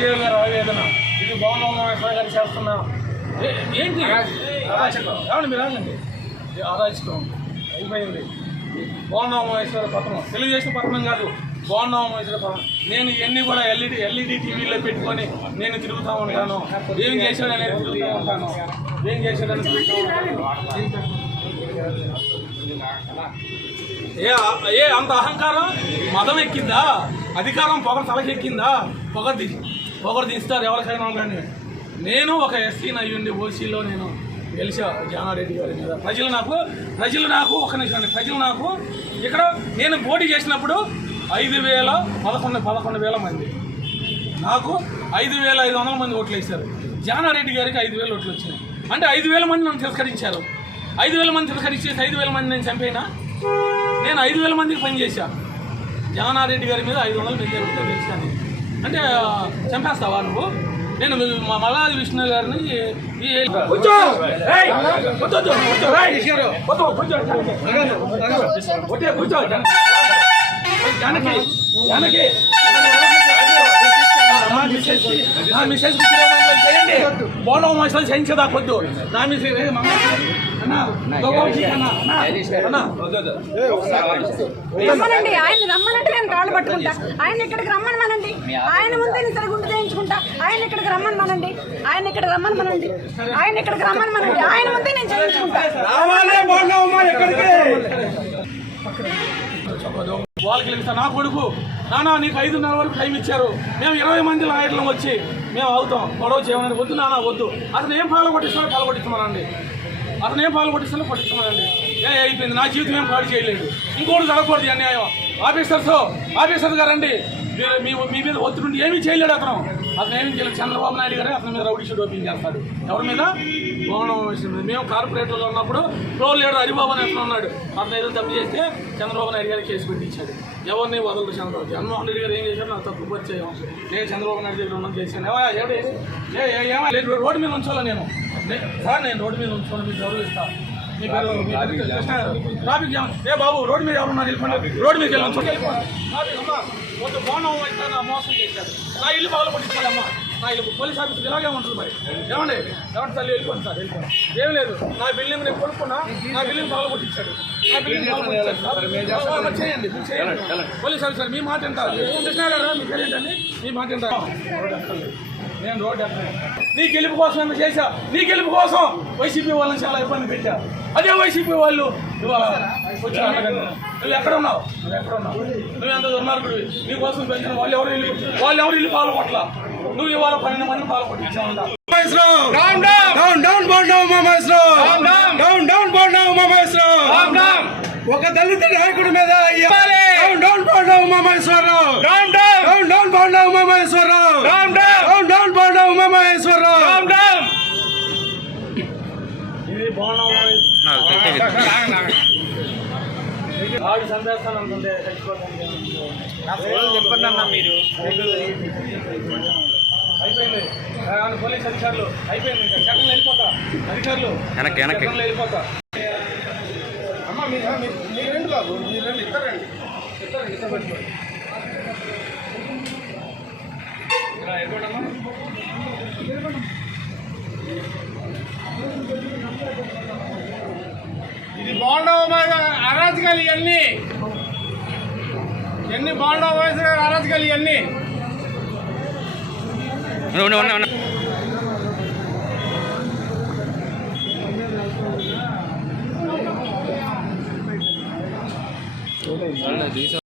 గారు ఆవేదన. ఇది భవన గారు చేస్తున్న. ఏంటి? అరాచకం ఏమండి మీరు ఆగండి. ఇది అరాచకం అయిపోయింది. భవనమేశ్వర పత్రం? తెలుగుదేశం పత్రం కాదు. భవనమేశ్వర పత్రం? నేను ఇవన్నీ కూడా ఎల్ఈడి ఎల్ఈడి టీవీలో పెట్టుకొని నేను తిరుగుతూ ఉంటాను. ఏం చేశాడనేది తిరుగుతూ ఉంటాను. ఏం చేశాడని ఏ ఏ అంత అహంకారం? మదం ఎక్కిందా? అధికారం పొగ తలకెక్కిందా? పొగది ఒకరు తీస్తారు ఎవరికైనా కానీ. నేను ఒక ఎస్సీ అయ్యుండి ఓసీలో నేను గెలిచా జానారెడ్డి గారి మీద. ప్రజలు నాకు ప్రజలు నాకు ఒక నిమిషం అండి. ప్రజలు నాకు ఇక్కడ నేను పోటీ చేసినప్పుడు ఐదు వేల పదకొండు పదకొండు వేల మంది. నాకు ఐదు వేల ఐదు వందల మంది ఓట్లు వేశారు. జానారెడ్డి గారికి ఐదు వేల ఓట్లు వచ్చినాయి. అంటే ఐదు వేల మంది నన్ను తిరస్కరించారు. ఐదు వేల మంది తిరస్కరించేసి ఐదు వేల మంది నేను చంపేనా? నేను ఐదు వేల మందికి పనిచేశాను జానారెడ్డి గారి మీద ఐదు వందల మంది ఓట్లు గెలిచాను. అంటే చంపేస్తావా నువ్వు నేను మా మల్లాది విష్ణు గారిని కూర్చో! ఏయ్! కూర్చోద్దు, నా మిస్సెస్ నా మిస్సెస్ చేయండి. బోనం మనుషులు చేయించదా కొద్దు నా మిస్సెస్ రమ్మనండి ఆయన రమ్మనంటే నేను కాళ్ళు పట్టుకుంటా. ఆయన ఇక్కడికి రమ్మనమనండి ఆయన ముందే నేను సరే గుండు చేయించుకుంటా. ఆయన ఇక్కడికి రమ్మనమనండి ఆయన ఇక్కడ రమ్మనమనండి ఆయన ఇక్కడికి రమ్మనమనండి ఆయన ముందే నేను చేయించుకుంటా. వాళ్ళకి వెళ్తా నా కొడుకు నానా నీకు ఐదున్నర వరకు టైం ఇచ్చారు. మేము ఇరవై మంది లాయర్లు వచ్చి మేము అవుతాం. గొడవ చేయమని వద్దు నానా వద్దు. అతను ఏం పాలు కొట్టిస్తారో పాలు కొట్టించమనండి అతను ఏం పాలు కొట్టిస్తారో కొట్టించమనండి ఏ అయిపోయింది. నా జీవితం ఏం పాడు చేయలేదు. ఇంకోటి జరగకూడదు అన్యాయం. ఆఫీసర్స్ ఆఫీసర్ గారండి. మీరు మీ మీ మీద ఒత్తిడి ఏమీ చేయలేడు అతను. అతను ఏమీ చేయలేదు? చంద్రబాబు నాయుడు గారే అతని మీద రౌడీ షీట్ ఓపెన్ చేస్తాడు. ఎవరి మీద. మేము కార్పొరేటర్లో ఉన్నప్పుడు ప్రో లీడర్ హరిబాబు అని అతను ఉన్నాడు. అతను ఏదో తప్పు చేస్తే చంద్రబాబు నాయుడు గారికి కేసు పెట్టించాడు. ఎవరిని వదలరు చంద్రబాబు. జగన్మోహన్ రెడ్డి గారు ఏం చేశారు? నాకు తప్పు పరిచయం. నేను చంద్రబాబు నాయుడు దగ్గర ఉన్నాను చేశాను. ఏమయ్య, ఎవడు ఏ ఏ- ఏమయ్య, లేదు, రోడ్డు మీద ఉంచాలా నేను? సార్ నేను రోడ్డు మీద ఉంచుకోండి మీకు గౌరవిస్తాను మీ పేరు గారు. Traffic jam. ఏ బాబు రోడ్డు మీద ఎవరున్నారు రోడ్డు మీద వెళ్ళి ఉంచండి. ట్రాఫిక్ అమ్మా కొంచెం బాగున్నాం అయితే నా మోసం చేశారు నా ఇల్లు పగల కొట్టించాలమ్మా నా ఇల్లు పోలీస్ ఆఫీస్కి ఇలాగే ఉంటుంది మరి. ఏమండి? ఏమంటే తల్లి? వెళ్ళిపోండి సార్ వెళ్ళిపోండి. ఏం లేదు. నా బిల్డింగ్ నేను కొనుక్కున్నా. నా బిల్డింగ్ పగల కొట్టించాడు. నా బిల్డింగ్ మరి చేయండి మీరు చేయండి. పోలీస్ ఆఫీసర్ మీ మాట ఎంత? కృష్ణ గారు మీ ఏంటండి? మీ మాట ఎంత. నేను ఎక్కలేదు. నీ గెలుపు కోసం ఏమో చేశా? నీ గెలుపు కోసం వైసీపీ వాళ్ళని చాలా ఇబ్బంది పెట్టా. అదే వైసీపీ వాళ్ళు. నువ్వు ఎక్కడ ఉన్నావు? నువ్వు ఎక్కడ ఉన్నావు? నువ్వు ఎంత దుర్మార్గుడు నీ కోసం పెంచిన వాళ్ళు ఎవరు ఇల్లు వాళ్ళు ఎవరు ఇల్లు పాలు కొట్ల నువ్వు ఇవాళ పన్నెండు మంది పాలు కొట్టించావు Down, down, down, down, burn down, Maheshwaram Down, down. down, down, burn down, Maheshwaram ఒక దళిత నాయకుడి మీద down down burn down, Maheswararao. Down down Maheswararao. Down down Maheswararao! ఇది బాగున్నావు మీరు. అయిపోయింది. పోలీస్ అధికారులు అయిపోయింది ఇంకా. సెకండ్లో వెళ్ళిపోతా. అధికారులు. సెకండ్లో వెళ్ళిపోతా. అమ్మా మీరు రండి బాబు మీరు రండి ఇద్దరు రండి ఇద్దరు ఇద్దరు పెట్టుకోండి ఇది బాండవ అరాజకాలు ఇవన్నీ. ఎన్ని వయసు అరాజకాలు ఇవన్నీ? No, no, no, no. Hola,